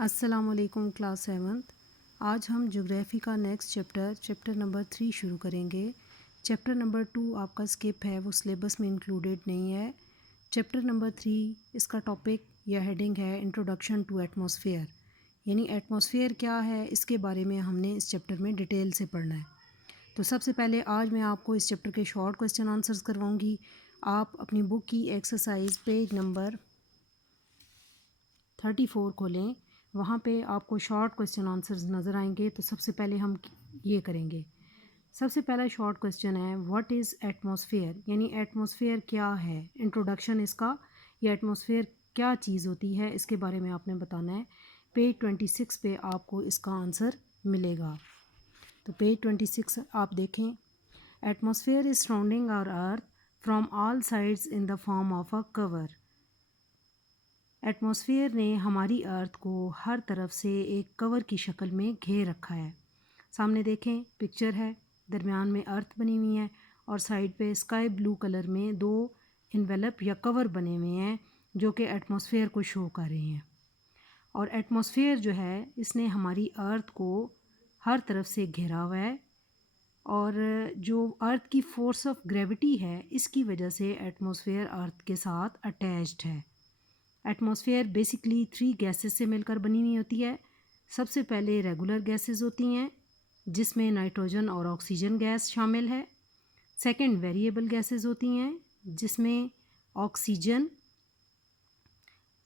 अस्सलामुअलैकुम class 7th। आज हम ज्योग्राफी का नेक्स्ट चैप्टर नंबर 3 शुरू करेंगे। चैप्टर नंबर 2 आपका स्किप है, वो सिलेबस में इंक्लूडेड नहीं है। चैप्टर नंबर 3 इसका टॉपिक या हेडिंग है इंट्रोडक्शन टू एटमॉस्फेयर, यानी एटमॉस्फेयर क्या है इसके बारे में हमने इस चैप्टर में डिटेल से पढ़ना है। तो सबसे पहले आज मैं आपको इस चैप्टर के शॉर्ट क्वेश्चन आंसर्स करवाऊँगी। आप अपनी बुक की एक्सरसाइज पेज नंबर 34 खोलें, वहाँ पे आपको शॉर्ट क्वेश्चन आंसर्स नज़र आएंगे। तो सबसे पहले हम ये करेंगे। सबसे पहला शॉर्ट क्वेश्चन है व्हाट इज़ एटमॉस्फेयर, यानी एटमॉस्फेयर क्या है, इंट्रोडक्शन इसका, या एटमॉस्फेयर क्या चीज़ होती है इसके बारे में आपने बताना है। पेज 26 पे आपको इसका आंसर मिलेगा। तो पेज 26 आप देखें। Atmosphere is surrounding our earth from all sides in the form of a cover. Atmosphere ने हमारी अर्थ को हर तरफ से एक कवर की शक्ल में घेर रखा है। सामने देखें पिक्चर है, दरमियान में अर्थ बनी हुई है और साइड पे स्काई ब्लू कलर में दो इन्वेलप या कवर बने हुए हैं जो कि एटमॉस्फेयर को शो कर रहे हैं। और एटमॉस्फेयर जो है इसने हमारी अर्थ को हर तरफ से घेरा हुआ है और जो अर्थ की फोर्स ऑफ ग्रेविटी है इसकी वजह से एटमॉस्फेयर अर्थ के साथ अटैच्ड है। एटमॉस्फेयर बेसिकली 3 गैसेस से मिलकर बनी हुई होती है। सबसे पहले रेगुलर गैसेस होती हैं जिसमें नाइट्रोजन और ऑक्सीजन गैस शामिल है। सेकंड वेरिएबल गैसेस होती हैं जिसमें ऑक्सीजन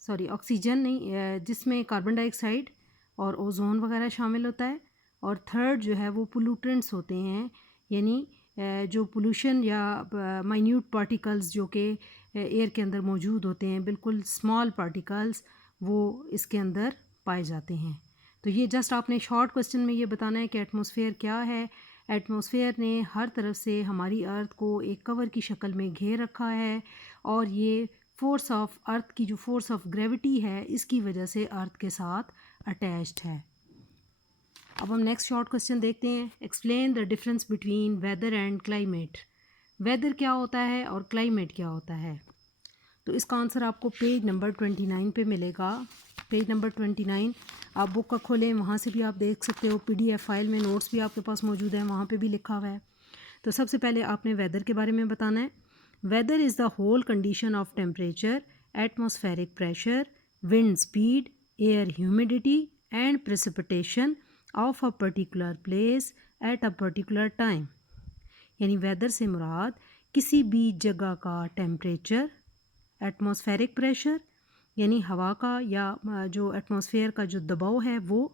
नहीं, जिसमें कार्बन डाइऑक्साइड और ओजोन वगैरह शामिल होता है। और थर्ड जो है वो पोल्यूटेंट्स होते हैं, यानी जो पोल्यूशन या माइन्यूट पार्टिकल्स जो कि एयर के अंदर मौजूद होते हैं, बिल्कुल स्मॉल पार्टिकल्स, वो इसके अंदर पाए जाते हैं। तो ये जस्ट आपने शॉर्ट क्वेश्चन में ये बताना है कि एटमॉस्फेयर क्या है। एटमॉस्फेयर ने हर तरफ से हमारी अर्थ को एक कवर की शक्ल में घेर रखा है और ये फोर्स ऑफ अर्थ की जो फोर्स ऑफ ग्रेविटी है इसकी वजह से अर्थ के साथ अटैच्ड है। अब हम नेक्स्ट शॉर्ट क्वेश्चन देखते हैं। Explain the difference between weather and climate. Weather क्या होता है और क्लाइमेट क्या होता है। तो इसका आंसर आपको पेज नंबर 29 पे मिलेगा। पेज नंबर 29 आप बुक का खोलें, वहाँ से भी आप देख सकते हो। PDF फाइल में नोट्स भी आपके पास मौजूद है, वहाँ पे भी लिखा हुआ है। तो सबसे पहले आपने वेदर के बारे में बताना है। Weather is the whole condition of temperature, atmospheric pressure, wind speed, air humidity and precipitation of a particular place at a particular time. यानी वेदर से मुराद किसी भी जगह का टेम्परेचर, एटमॉस्फेरिक प्रेशर यानी हवा का या जो एटमॉस्फेयर का जो दबाव है वो,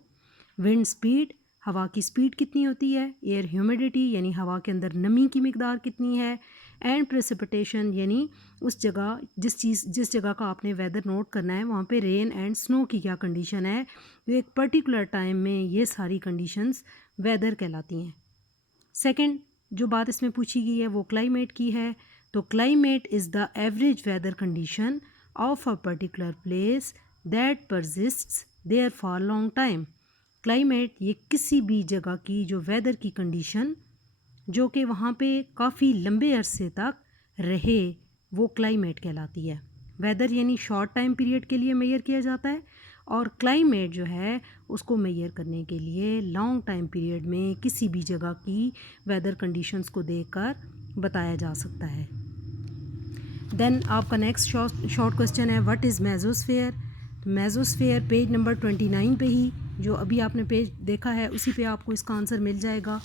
विंड स्पीड हवा की स्पीड कितनी होती है, एयर ह्यूमिडिटी यानी हवा के अंदर नमी की मिकदार कितनी है, एंड प्रेसिपिटेशन यानी उस जगह जिस जगह का आपने वेदर नोट करना है वहाँ पे रेन एंड स्नो की क्या कंडीशन है। तो एक पर्टिकुलर टाइम में ये सारी कंडीशंस वेदर कहलाती हैं। सेकंड जो बात इसमें पूछी गई है वो क्लाइमेट की है। तो climate is the average weather condition of a particular place that persists there for long time. Climate ये किसी भी जगह की जो वेदर की कंडीशन जो कि वहाँ पे काफ़ी लंबे अरसे तक रहे वो क्लाइमेट कहलाती है। वेदर यानी शॉर्ट टाइम पीरियड के लिए मेजर किया जाता है और क्लाइमेट जो है उसको मेजर करने के लिए लॉन्ग टाइम पीरियड में किसी भी जगह की वेदर कंडीशंस को देखकर बताया जा सकता है। देन आपका नेक्स्ट शॉर्ट क्वेश्चन है what is mesosphere. Mesosphere page number 29 पे ही जो अभी आपने पेज देखा है उसी पे आपको इसका आंसर मिल जाएगा।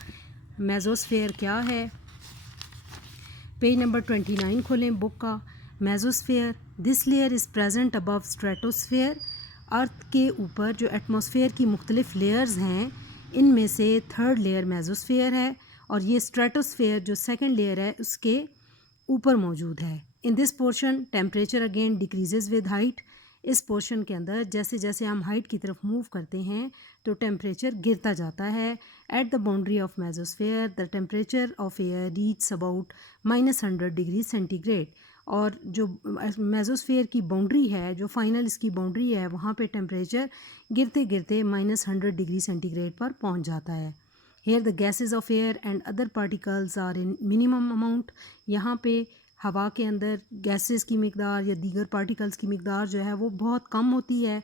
मेसोस्फेयर क्या है, पेज नंबर 29 खोलें बुक का। Mesosphere this layer is present above stratosphere. Earth के ऊपर जो एटमॉस्फेयर की मुख्तलिफ लेयर्स हैं इनमें से थर्ड लेयर मेसोस्फेयर है और ये स्ट्रेटोस्फेयर जो सेकंड लेयर है उसके ऊपर मौजूद है। In this portion temperature again decreases with height. इस पोर्शन के अंदर जैसे जैसे हम हाइट की तरफ मूव करते हैं तो टेम्परेचर गिरता जाता है। At the boundary of mesosphere the temperature of air reach about -100 degree centigrade. और जो मेसोस्फेयर की बाउंड्री है, जो फाइनल इसकी बाउंड्री है, वहाँ पे टेम्परेचर गिरते गिरते -100 डिग्री सेंटीग्रेड पर पहुँच जाता है। Here the gases of air and other particles are in minimum amount. यहाँ पे हवा के अंदर गैसेस की मिकदार या दीगर पार्टिकल्स की मिकदार जो है वो बहुत कम होती है।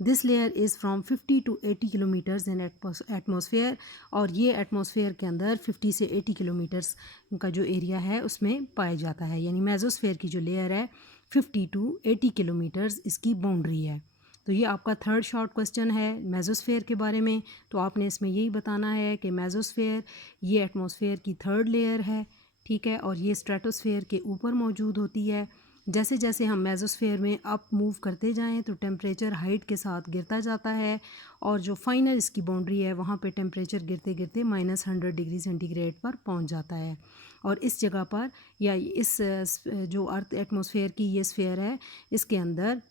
This layer is from 50 to 80 kilometres in atmosphere, और ये एटमॉस्फेयर के अंदर 50 से 80 किलोमीटर्स का जो एरिया है उसमें पाया जाता है। यानी मेसोस्फेयर की जो लेयर है 50 to 80 किलोमीटर्स इसकी बाउंड्री है। तो ये आपका थर्ड शॉर्ट क्वेश्चन है मेसोस्फेयर के बारे में। तो आपने इसमें यही बताना है कि मेसोस्फेयर ये एटमॉस्फेयर की थर्ड लेयर है, ठीक है, और ये स्ट्रेटोस्फेयर के ऊपर मौजूद होती है। जैसे जैसे हम मेसोस्फेयर में अप मूव करते जाएं तो टेम्परेचर हाइट के साथ गिरता जाता है, और जो फाइनल इसकी बाउंड्री है वहाँ पे टेम्परेचर गिरते गिरते -100 डिग्री सेंटीग्रेड पर पहुँच जाता है। और इस जगह पर या इस जो अर्थ एटमॉस्फेयर की ये स्फेयर है, इसके अंदर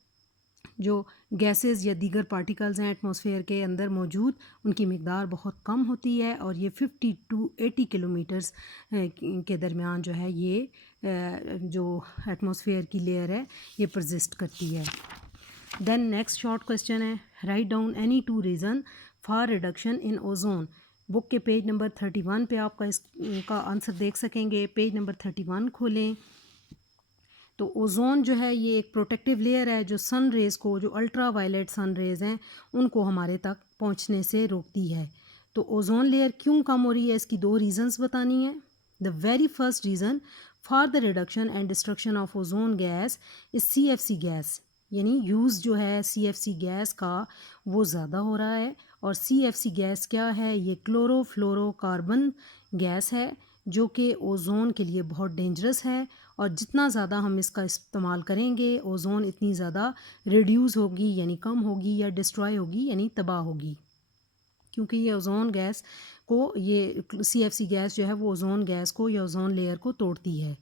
जो गैसेस या दीगर पार्टिकल्स हैं एटमॉस्फेयर के अंदर मौजूद, उनकी मिकदार बहुत कम होती है, और ये 50 to 80 किलोमीटर्स के दरमियान जो है ये जो एटमॉस्फेयर की लेयर है ये परसिस्ट करती है। देन नेक्स्ट शॉर्ट क्वेश्चन है, write down any 2 reason for reduction in ozone. Book के पेज नंबर 31 पे आपका इसका आंसर देख सकेंगे। पेज नंबर 31 खोलें तो ओज़ोन जो है ये एक प्रोटेक्टिव लेयर है जो सन रेज़ को, जो अल्ट्रा वायलेट सन रेज़ हैं उनको हमारे तक पहुंचने से रोकती है। तो ओज़ोन लेयर क्यों कम हो रही है, इसकी 2 रीज़न्स बतानी है। The very first reason for the reduction and destruction of ozone gas is CFC gas, यानी यूज़ जो है CFC गैस का वो ज़्यादा हो रहा है। और CFC गैस क्या है, ये क्लोरोफ्लोरोकार्बन गैस है जो कि ओज़ोन के लिए बहुत डेंजरस है, और जितना ज़्यादा हम इसका इस्तेमाल करेंगे ओज़ोन इतनी ज़्यादा रिड्यूस होगी, यानी कम होगी, या डिस्ट्रॉय होगी यानी तबाह होगी, क्योंकि ये ओज़ोन गैस को, ये CFC गैस जो है वो ओज़ोन गैस को या ओज़ोन लेयर को तोड़ती है,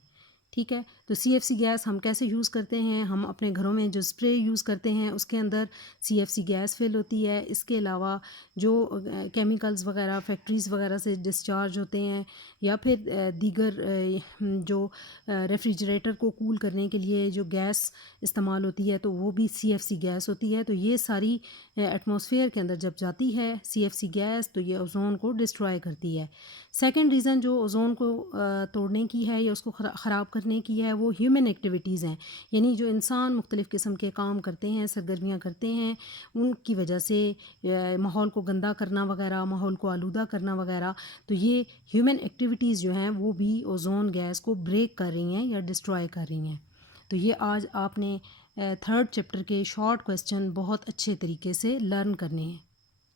ठीक है। तो CFC गैस हम कैसे यूज़ करते हैं, हम अपने घरों में जो स्प्रे यूज़ करते हैं उसके अंदर CFC गैस फिल होती है। इसके अलावा जो केमिकल्स वगैरह फैक्ट्रीज़ वगैरह से डिस्चार्ज होते हैं, या फिर दीगर जो रेफ्रिजरेटर को कूल करने के लिए जो गैस इस्तेमाल होती है तो वो भी CFC गैस होती है। तो ये सारी एटमॉस्फेयर के अंदर जब जाती है CFC गैस तो ये ओज़ोन को डिस्ट्रॉय करती है। सेकंड रीज़न जो ओज़ोन को तोड़ने की है या उसको ख़राब करने की है वो ह्यूमन एक्टिविटीज़ हैं, यानी जो इंसान मुख्तलिफ़ किस्म के काम करते हैं, सरगर्मियाँ करते हैं, उनकी वजह से माहौल को गंदा करना वगैरह, माहौल को आलूदा करना वगैरह। तो ये ह्यूमन एक्टिविटीज़ जो हैं वो भी ओज़ोन गैस को ब्रेक कर रही हैं या डिस्ट्रॉय कर रही हैं। तो ये आज आपने थर्ड चैप्टर के शॉर्ट क्वेश्चन बहुत अच्छे तरीके से लर्न करने हैं।